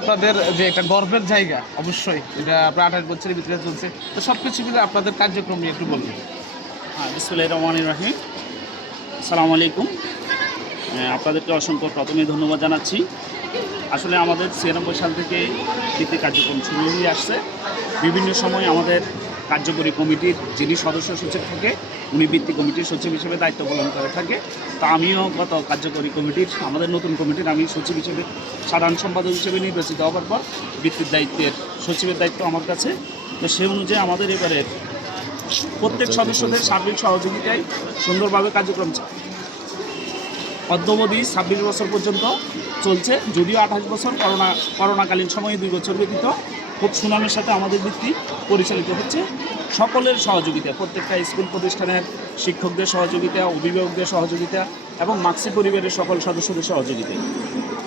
আপনাদের যে একটা গর্বের জায়গা, অবশ্যই। এটা আপনার আঠাশ বছরের ভিতরে চলছে। তো সব কিছু মিলে আপনাদের কার্যক্রম নিয়ে একটু বলবেন। হ্যাঁ বিসমুল্লাহ রহমান রাহিম। আসসালামু আলাইকুম। আপনাদেরকে অসংখ্য প্রথমে ধন্যবাদ জানাচ্ছি। আসলে আমাদের ছিয়ানব্বই সাল থেকে বৃত্তি কার্যক্রম শুরু হয়ে আসছে। বিভিন্ন সময় আমাদের কার্যকরী কমিটির যিনি সদস্য সচিব থাকে, উনি বৃত্তি কমিটির সচিব হিসেবে দায়িত্ব পালন করে থাকে। তা আমিও গত কার্যকরী কমিটির, আমাদের নতুন কমিটির, আমি সচিব হিসেবে, সাধারণ সম্পাদক হিসেবে নির্বাচিত হওয়ার পর বৃত্তির দায়িত্বের সচিবের দায়িত্ব আমার কাছে। তো সে অনুযায়ী আমাদের এবারে প্রত্যেক সদস্যদের সার্বিক সহযোগিতায় সুন্দরভাবে কার্যক্রম অদ্যবধি ছাব্বিশ বছর পর্যন্ত চলছে। যদিও আঠাশ বছর করোনা করোনাকালীন সময়ে দুই বছর ব্যতীত খুব সুনামের সাথে আমাদের বৃত্তি পরিচালিত হচ্ছে। সকলের সহযোগিতা, প্রত্যেকটা স্কুল প্রতিষ্ঠানের শিক্ষকদের সহযোগিতা, অভিভাবকদের সহযোগিতা এবং মাক্সি পরিবারের সকল সদস্যদের সহযোগিতা।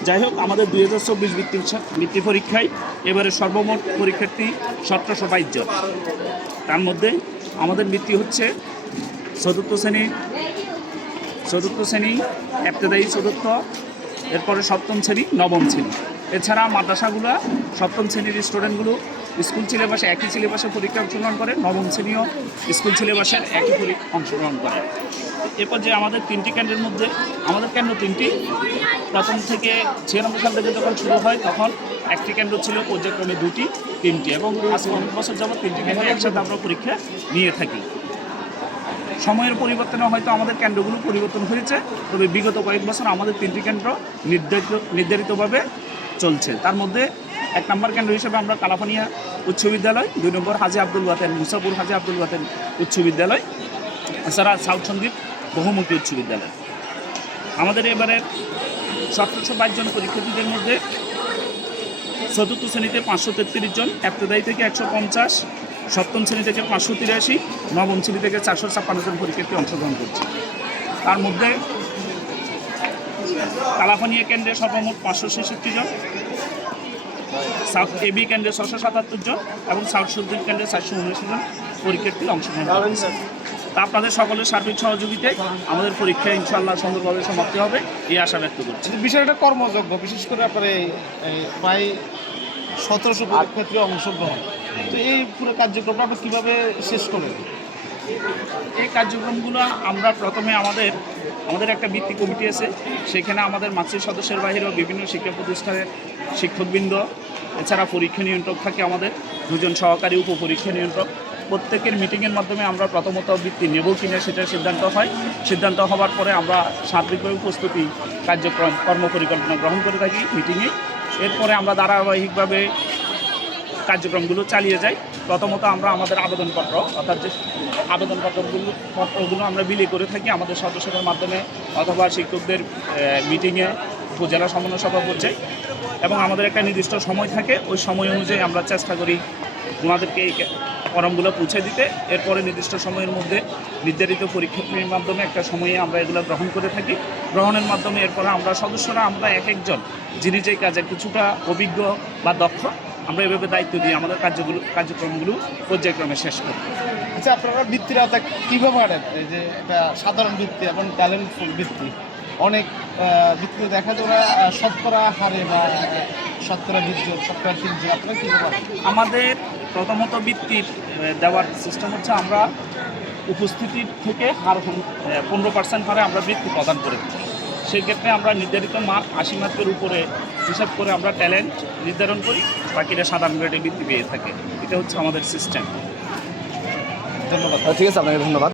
যাই হোক, আমাদের দুই হাজার চব্বিশ বৃত্তি বৃত্তি পরীক্ষায় এবারে সর্বমোট পরীক্ষার্থী সতেরোশো বাইশ জন। তার মধ্যে আমাদের বৃত্তি হচ্ছে চতুর্থ শ্রেণি চতুর্থ শ্রেণি, এপ্তেদায়ী চতুর্থ, এরপরে সপ্তম শ্রেণি, নবম শ্রেণি। এছাড়া মাদ্রাসাগুলো সপ্তম শ্রেণির স্টুডেন্টগুলো স্কুল সিলেবাসে একই সিলেবাসে পরীক্ষা অংশগ্রহণ করে, নবম শ্রেণীও স্কুল সিলেবাসের একই পরীক্ষা অংশগ্রহণ করে। এরপর যে আমাদের তিনটি কেন্দ্রের মধ্যে, আমাদের কেন্দ্র তিনটি। প্রথম থেকে ছিয়ানব্বই সাল থেকে যখন শুরু হয়, তখন একটি কেন্দ্র ছিল, পর্যায়ক্রমে দুটি, তিনটি এবং আজকে অনেক বছর যাবত তিনটি কেন্দ্রে একসাথে আমরা পরীক্ষা নিয়ে থাকি। সময়ের পরিবর্তনে হয়তো আমাদের কেন্দ্রগুলো পরিবর্তন হয়েছে, তবে বিগত কয়েক বছর আমাদের তিনটি কেন্দ্র নির্ধারিত নির্ধারিতভাবে চলছে। তার মধ্যে এক নম্বর কেন্দ্র হিসেবে আমরা কালাপানিয়া উচ্চ বিদ্যালয়, দুই নম্বর হাজি আব্দুল বাতেন মুসাপুর হাজি আব্দুল বাতেন উচ্চ বিদ্যালয়, এছাড়া সাউথ সন্দীপ বহুমুখী উচ্চ বিদ্যালয়। আমাদের এবারে সতেরোশো বাইশ জন পরীক্ষার্থীদের মধ্যে চতুর্থ শ্রেণীতে পাঁচশো তেত্রিশ জন এপ্তেদায়ী থেকে একশো পঞ্চাশ, সপ্তম শ্রেণি থেকে পাঁচশো তিরাশি, নবম শ্রেণি থেকে চারশো ছাপ্পান্ন জন পরীক্ষার্থী অংশগ্রহণ করছে। তার মধ্যে কালাফানিয়া কেন্দ্রে সর্বমোট পাঁচশো ছেষট্টি জন সাউথ এবি কেন্দ্রে ছশো সাতাত্তর জন এবং সাউথ সুদ্দিন কেন্দ্রে চারশো উনিশি জন পরীক্ষার্থী অংশগ্রহণ করছে তা আপনাদের সকলের সার্বিক সহযোগিতায় আমাদের পরীক্ষা ইনশাল্লাহ সুন্দরভাবে সমাপ্তি হবে এই আশা ব্যক্ত করছি। বিষয়টা কর্মযোগ্য বিশেষ করে আপনার প্রায় সতেরোশো পরীক্ষার্থী অংশগ্রহণ। তো এই পুরো কার্যক্রমটা আপনি কীভাবে শেষ করেন এই কার্যক্রমগুলো আমরা প্রথমে আমাদের আমাদের একটা বৃত্তি কমিটি আছে। সেখানে আমাদের মাতৃ সদস্যের বাহিরেও বিভিন্ন শিক্ষা প্রতিষ্ঠানের শিক্ষকবৃন্দ, এছাড়া পরীক্ষা নিয়ন্ত্রক থাকে আমাদের, দুজন সহকারী উপপরীক্ষা নিয়ন্ত্রক। প্রত্যেকের মিটিংয়ের মাধ্যমে আমরা প্রথমত বৃত্তি নেব কিনা সেটার সিদ্ধান্ত হয়। সিদ্ধান্ত হওয়ার পরে আমরা সার্বিকভাবে প্রস্তুতি কার্যক্রম কর্মপরিকল্পনা গ্রহণ করে থাকি মিটিংয়ে। এরপরে আমরা ধারাবাহিকভাবে কার্যক্রমগুলো চালিয়ে যাই প্রথমত আমরা আমাদের আবেদনপত্র, অর্থাৎ যে আবেদনপত্রগুলো, পত্রগুলো আমরা বিলি করে থাকি আমাদের সদস্যদের মাধ্যমে অথবা শিক্ষকদের মিটিংয়ে উপজেলা সমন্বয় সভা পর্যায়ে এবং আমাদের একটা নির্দিষ্ট সময় থাকে। ওই সময় অনুযায়ী আমরা চেষ্টা করি ওনাদেরকে এই ফর্মগুলো পৌঁছে দিতে। এরপরে নির্দিষ্ট সময়ের মধ্যে নির্ধারিত পরীক্ষার্থীর মাধ্যমে একটা সময়ে আমরা এগুলো গ্রহণ করে থাকি। গ্রহণের মাধ্যমে এরপরে আমরা সদস্যরা, আমরা এক একজন যিনি যেই কাজে কিছুটা অভিজ্ঞ বা দক্ষ আমরা এভাবে দায়িত্ব দিয়ে আমাদের কার্যগুলো কার্যক্রমগুলো পর্যায়ক্রমে শেষ করি আচ্ছা আপনারা বৃত্তির আওতা কীভাবে আনেন এই যে একটা সাধারণ বৃত্তি এবং ট্যালেন্টফুল বৃত্তি। অনেক বৃত্তিতে দেখা যায় ওরা শতকরা হারে বা শতকরা বিশ শতকরা জন আপনারা কীভাবে আমাদের প্রথমত বৃত্তির দেওয়ার সিস্টেম হচ্ছে আমরা উপস্থিতির থেকে হার পনেরো পার্সেন্ট হারে আমরা বৃত্তি প্রদান করে থাকি। সেক্ষেত্রে আমরা নির্ধারিত মার্ক আশি মার্কের উপরে হিসাব করে আমরা ট্যালেন্ট নির্ধারণ করি বাকিটা সাধারণ গ্রেডে বৃদ্ধি পেয়ে থাকে। এটা হচ্ছে আমাদের সিস্টেম ধন্যবাদ। ঠিক আছে, আপনাকে ধন্যবাদ।